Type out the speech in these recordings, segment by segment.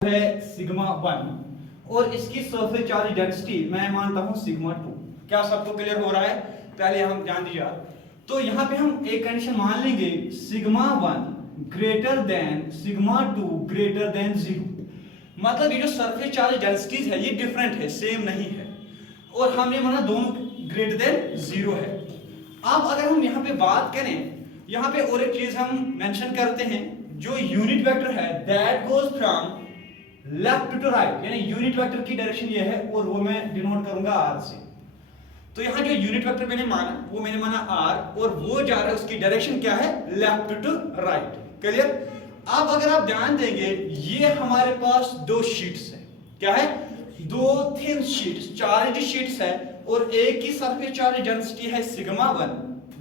है सिग्मा 1 और इसकी सरफेस चार्ज डेंसिटी मैं मानता हूं सिग्मा 2। क्या सबको क्लियर हो रहा है? पहले हम ध्यान दीजिए। तो यहां पे हम एक कंडीशन मान लेंगे sigma 1 greater than sigma 2 greater than 0। मतलब ये जो सरफेस चार्ज डेंसिटीज है ये डिफरेंट है, सेम नहीं है, और हमने माना दोनों ग्रेटर देन 0 है। अब अगर हम यहाँ पे बात करें, यहाँ पे और एक चीज हम मेंशन करते हैं, जो यूनिट वेक्टर है that goes from left to right, यानी यूनिट वेक्टर की डायरेक्शन ये है और वो मैं डिनोट करूंगा आर से। तो यहाँ जो यूनिट वेक्टर मैंने माना वो मैंने माना आर, और वो जा रहा है उसकी डायरेक्शन क्या है, लेफ्ट टू राइट। क्लियर? अब अगर आप ध्यान देंगे ये हमारे पास दो शीट्स है, क्या है, दो थिन शीट्स, चार्ज शीट्स है, और एक की सरफेस चार्ज डेंसिटी है सिग्मा 1,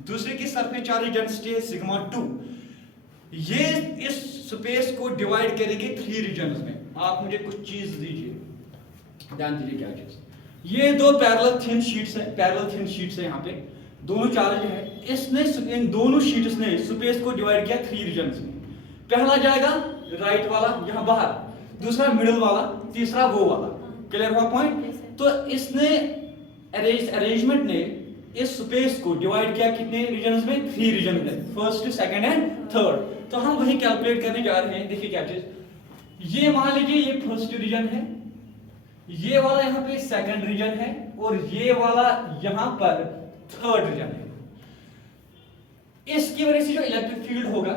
दूसरे की सरफेस चार्ज डेंसिटी है सिग्मा 2। ये इस स्पेस को डिवाइड करेंगे 3 रीजन्स में। आप मुझे कुछ चीज दीजिए, ध्यान दीजिए क्या चीज। ये दो पैरेलल थिन शीट्स है, पैरेलल थिन शीट्स है, यहाँ पे दोनों चार्ज है। इसने इन दोनों शीट्स ने स्पेस को डिवाइड किया 3 रीजन्स में। पहला जाएगा राइट वाला यहाँ बाहर, दूसरा मिडिल वाला, तीसरा वो वाला। क्लियर हुआ पॉइंट? तो इसने अरेंजमेंट ने इस स्पेस को डिवाइड किया कितने रीजन्स में, 3 रीजन में, फर्स्ट, सेकंड एंड थर्ड। तो हम वही कैलकुलेट करने जा रहे हैं। देखिए क्या चीज, ये मान लीजिए ये फर्स्ट रीजन है, ये वाला यहाँ पे सेकंड रीजन है, और ये वाला यहाँ पर थर्ड रीजन है। इसकी वजह से जो इलेक्ट्रिक फील्ड होगा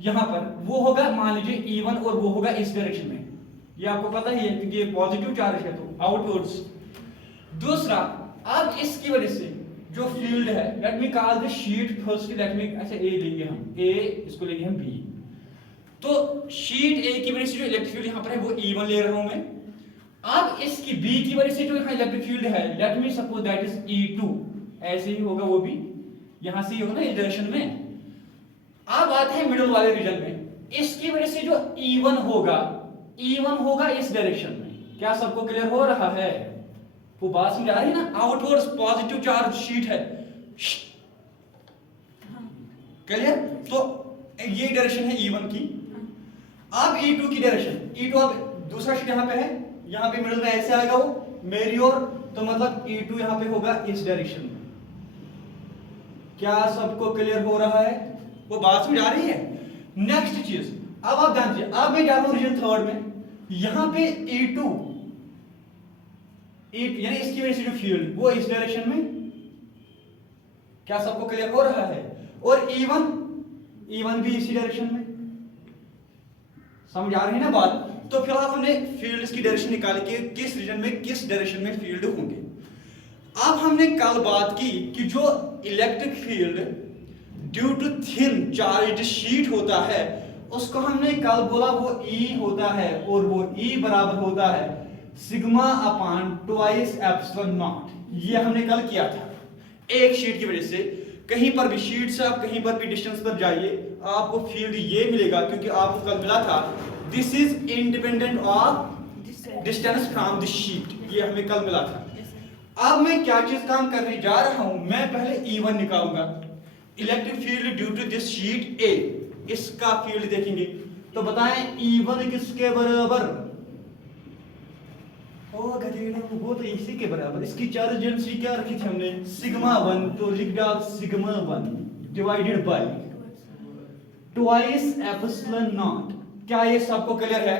यहाँ पर वो होगा मान लीजिए E1, और वो होगा इस डायरेक्शन में। ये आपको पता ही है क्योंकि ये पॉजिटिव चार्ज है तो आउटवर्ड्स। दूसरा, अब इसकी वजह से जो फील्ड है, let me call the sheet first, let me अच्छा ए लेंगे हम, ए इसको लेंगे हम बी। तो शीट ए की वजह से जो इलेक्ट्रिक फील्ड यहाँ पर है वो E1 ले रहा हूं मैं। अब इसकी बी की वजह से जो यहाँ इलेक्ट्रिक फील्ड है, let me suppose that is E2, ऐसे ही होगा वो भी, यहां से ही होगा ना इस डायरेक्शन में। अब आते हैं मिडिल वाले रीजन में, इसकी वजह से जो E1 होगा, E1 होगा इस डायरेक्शन में। क्या सबको क्लियर हो रहा है? वो बात समझ आ रही है ना? आउटवर्ड्स पॉजिटिव चार्ज शीट है, क्लियर? तो ये डायरेक्शन है E1 की। अब E2 की डायरेक्शन, E2 अब दूसरा शीट यहाँ पे है, यहाँ पे मिडिल में ऐसे आएगा वो मेरी ओर, तो मतलब E2 यहाँ पे होगा इस डायरेक्शन में। क्या सबको क्लियर हो रहा है? वो बात समझ आ रही है? नेक्स्ट चीज, अब आप ध्यान दीजिए, अब मैं जा रहा हूं रीजन थर्ड में, यहां पे E2 यानी इसकी वजह से जो फील्ड वो इस डायरेक्शन में। क्या सबको क्लियर हो रहा है? और E1 भी इसी डायरेक्शन में। समझ आ रही है ना बात? तो फिलहाल हमने फील्ड्स की डायरेक्शन निकाली कि किस रीजन में किस डायरेक्शन में फील्ड होंगे। अब हमने कल बात की कि जो electric field due to thin charge sheet होता है उसको हमने कल बोला वो E होता है, और वो E बराबर होता है sigma upon twice epsilon not. ये हमने कल किया था। एक शीट की वजह से कहीं पर भी शीट से आप कहीं पर भी डिस्टेंस पर जाइए आपको फील्ड ये मिलेगा, क्योंकि आपको कल मिला था this is independent of distance from the sheet, ये हमें कल मिला था। अब मैं क्या चीज काम करने जा रहा हूं, मैं पहले E1 निकालूंगा, electric field due to this sheet A, इसका फील्ड देखेंगे तो बताएं E1 किसके बराबर? ओ गधेड़ा, वो तो इसी के बराबर। इसकी चार्ज डेंसिटी क्या रखी थी हमने, सिग्मा 1, तो लिख डाल sigma 1 divided by twice epsilon not. क्या ये सबको क्लियर है?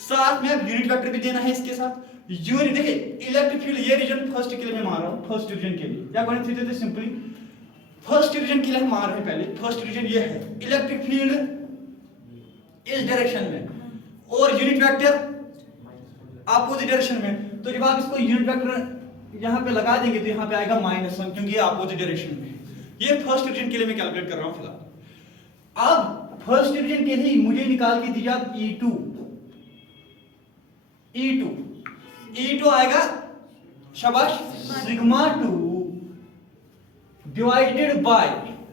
साथ में अब यूनिट वेक्टर भी देना है इसके साथ। यूनिट देखिए, इलेक्ट्रिक फील्ड ये रीजन फर्स्ट के लिए मैं मान रहा हूं, फर्स्ट रीजन के लिए क्या करना चाहिए थे, सिंपली फर्स्ट रीजन के लिए हम मान रहे हैं। पहले फर्स्ट रीजन ये है, इलेक्ट्रिक फील्ड इस डायरेक्शन में और यूनिट वेक्टर अपोजिट डायरेक्शन में। तो जब आप इसको यूनिट वेक्टर यहां पे लगा देंगे तो यहां पे आएगा -1, क्योंकि ये अपोजिट डायरेक्शन में है। ये फर्स्ट रीजन के लिए मैं कैलकुलेट कर रहा हूं फिलहाल। अब फर्स्ट रीजन के लिए मुझे निकाल के दीजिए आप E2 आएगा, शाबाश, सिग्मा 2 डिवाइडेड बाय,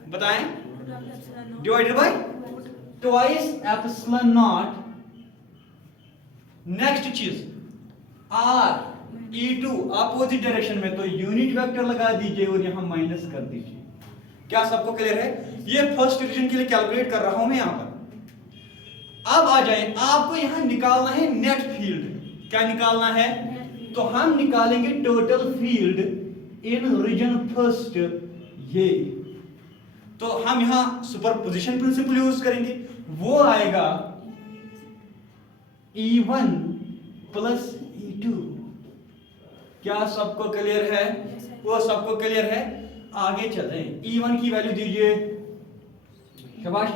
बताएं, divided by twice epsilon not. Next चीज R, E2 अपोजिट डायरेक्शन में, तो यूनिट वेक्टर लगा दीजिए और यहां माइनस कर दीजिए। क्या सबको क्लियर है? ये फर्स्ट रीजन के लिए कैलकुलेट कर रहा हूं मैं यहां पर। अब आ जाए, आपको यहां निकालना है नेट फील्ड। क्या निकालना है? तो हम निकालेंगे total field in region first. ये तो हम यहां सुपरपोजिशन प्रिंसिपल यूज करेंगे, वो आएगा E1 प्लस E2। क्या सबको क्लियर है? वो सबको क्लियर है। आगे चलते हैं, E1 की वैल्यू दीजिए, शाबाश,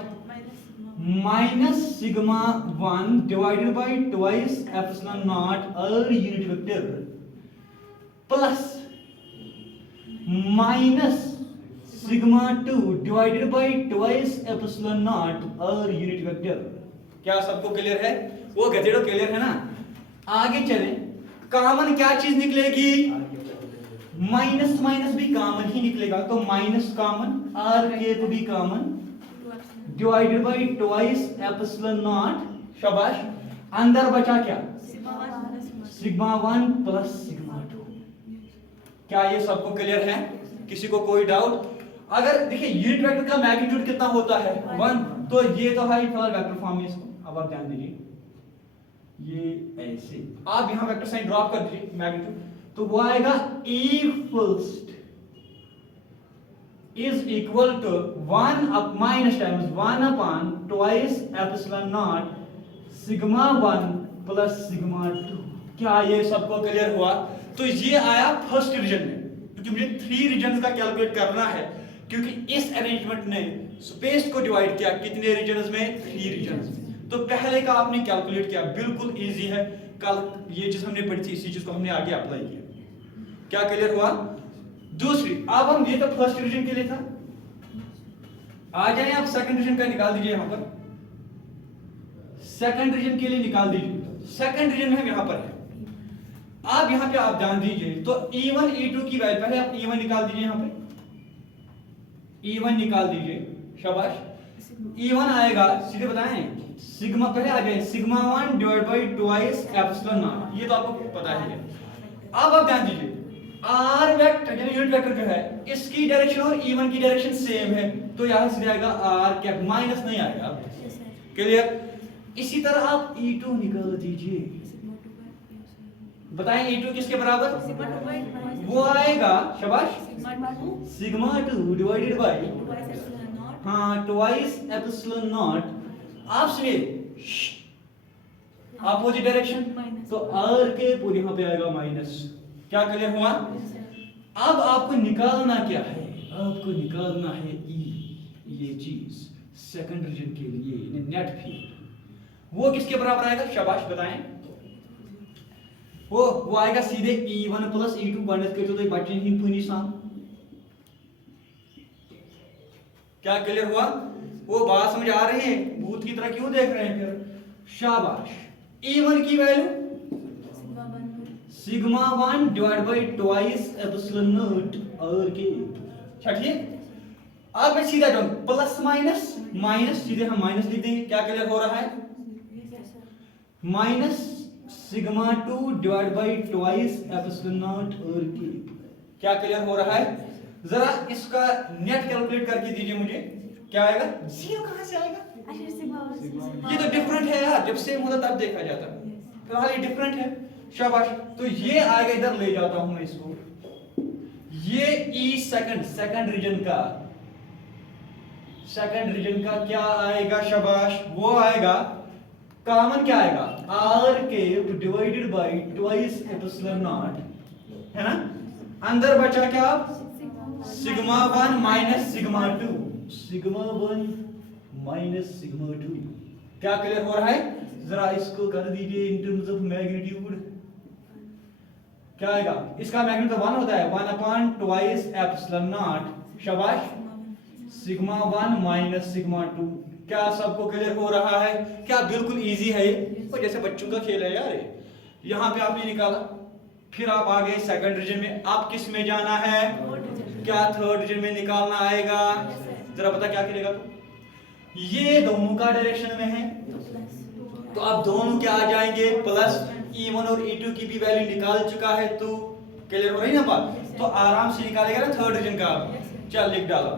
minus sigma 1 divided by twice epsilon naught और unit vector plus minus sigma 2 divided by twice epsilon naught और यूनिट वेक्टर। क्या सबको क्लियर है? वो गधेड़ो क्लियर है ना? आगे चलें, कॉमन क्या चीज निकलेगी? माइनस माइनस भी कॉमन ही निकलेगा, तो माइनस कॉमन, आर केप भी common, divided by twice epsilon not, शाबाश। अंदर बचा क्या? Sigma 1 plus sigma 2। क्या ये सबको क्लियर है? किसी को कोई डाउट? अगर देखिए यूनिट वेक्टर का मैग्नीट्यूड कितना होता है? 1। तो ये तो है फिलहाल वेक्टर फॉर्म में, इसको अब आप ध्यान दीजिए, ये ऐसे आप यहां वेक्टर साइन ड्रॉप कर दीजिए मैग्नीट्यूड, तो वो आएगा E first is equal to 1 up minus times 1 upon twice epsilon naught sigma 1 plus sigma 2। क्या ये सबको क्लियर हुआ? तो ये आया फर्स्ट रीजन में, क्योंकि मुझे 3 रीजन का कैलकुलेट करना है, क्योंकि इस अरेंजमेंट ने स्पेस को डिवाइड किया कितने रीजन्स में? 3 रीजन्स में। तो पहले का आपने कैलकुलेट किया, बिल्कुल इजी है। कल ये चीज हमने पढ़ी थी, इसी चीज को हमने आगे अप्लाई किया। क्या क्लियर हुआ? दूसरी, अब हम ये तो फर्स्ट रीजन के लिए था, आ जाए आप सेकंड रीजन का निकाल दीजिए। यहां पर सेकंड रीजन के लिए निकाल दीजिए। सेकंड रीजन में हम यहां पर है, आप यहां पे आप ध्यान दीजिए, तो E1 E2 की वैल्यू, पहले आप E1 निकाल दीजिए, यहां पे E1 निकाल दीजिए, शाबाश। E1 आएगा, सीधे बताएं, सिग्मा, पहले आ जाए sigma 1 divide by twice epsilon not, ये तो आपको पता ही है। अब आप ध्यान दीजिए, आर वेक्टर यानी यूनिट वेक्टर जो है, इसकी डायरेक्शन और E1 की डायरेक्शन सेम है, तो यहां से आएगा आर कैप, माइनस नहीं आएगा। क्लियर? इसी तरह आप E2 निकाल दीजिए, बताएं E2 किसके बराबर? वो आएगा, शाबाश, सिग्मा 2 डिवाइडेड बाई, हाँ, ट्वाइस एप्सिलॉन नॉट, आप सुनिए, अपोजिट डायरेक्शन, तो आर के पूरी यहां पे आएगा माइनस। क्या क्लियर हुआ? अब आपको निकालना क्या है? आपको निकालना है E, ये चीज सेकंड रीजन के लिए नेट फील्ड। वो किसके बराबर आएगा? शाबाश, बताएं। वो आएगा सीधे E1 प्लस E2 माइनस के, तो बच्चे ही फुनी साम। क्या क्लियर हुआ? वो बात समझ आ रही है? भूत की तरह क्यों देख रहे हैं फिर? शाबाश। E1 की value sigma 1 divide by twice epsilon naught और के, ठीक। अब मैं सीधा जाऊं, प्लस माइनस माइनस, सीधे हम माइनस लिख देंगे। क्या क्लियर हो रहा है? Minus sigma 2 divide by twice epsilon naught और के। क्या क्लियर हो रहा है? जरा इसका नेट कैलकुलेट करके दीजिए मुझे। क्या आएगा? जीरो कहां से आएगा? ये तो डिफरेंट है यार, जब सेम होता तब देखा जाता, फिलहाल ये डिफरेंट है। शाबाश। तो ये आएगा, इधर ले जाता हूं मैं इसको, ये ई सेकंड रीजन का क्या आएगा? शाबाश, वो आएगा कॉमन, क्या आएगा? आर के divided by twice epsilon not, है ना। अंदर बचा क्या? Sigma 1 minus sigma 2, sigma 1 minus sigma 2। क्या क्लियर हो रहा है? जरा इसको कर दीजिए इन टर्म्स ऑफ मैग्नीट्यूड। क्या आएगा? इसका मैग्नीट्यूड 1 होता है, 1 अपॉन ट्वाइस एप्सिलॉन नॉट, शाबाश, सिग्मा 1 माइनस सिग्मा 2। क्या सबको क्लियर हो रहा है? क्या बिल्कुल इजी है ये, तो जैसे बच्चों का खेल है यार। यहाँ पे आपने निकाला, फिर आप आ गए सेकंड रीजन में। आप किस में जाना है? क्या थर्ड रीजन में निकालना आएगा? जरा पता क्या करेगा? तो ये दोनों का डायरेक्शन में है, तो अब दोनों क्या आ जाएंगे? प्लस। E1 और E2 की भी वैल्यू निकाल चुका है, तो क्लियर हो रही है ना बात? तो आराम से निकालेगा ना थर्ड रीजन का। चल लिख डालो।